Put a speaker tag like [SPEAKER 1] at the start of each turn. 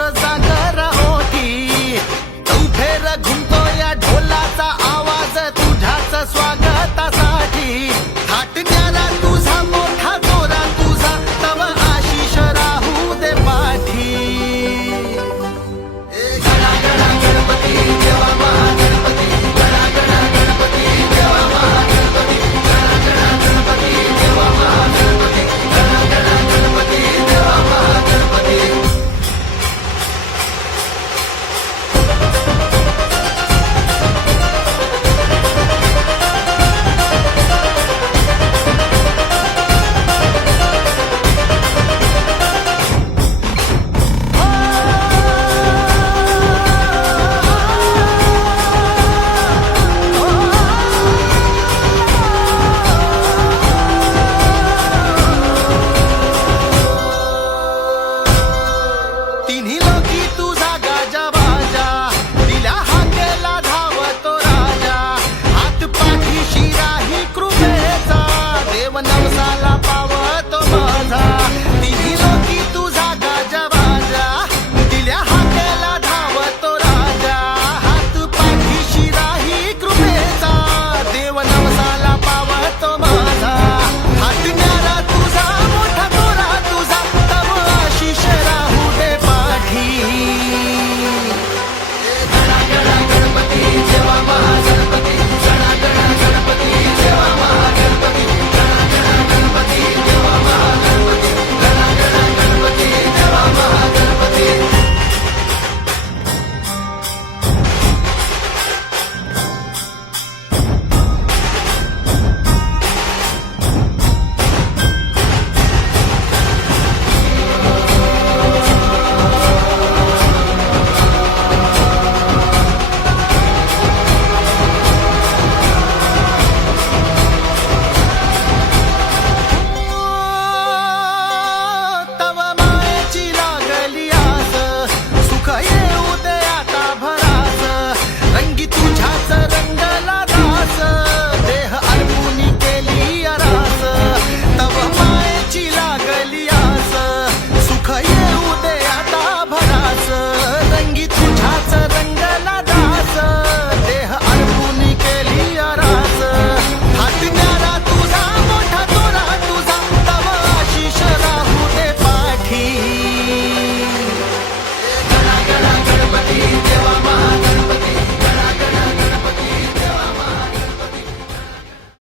[SPEAKER 1] आक्रोशाचा गरा ओठी तू फेर घुमतो या ढोलाचा आवाज तू.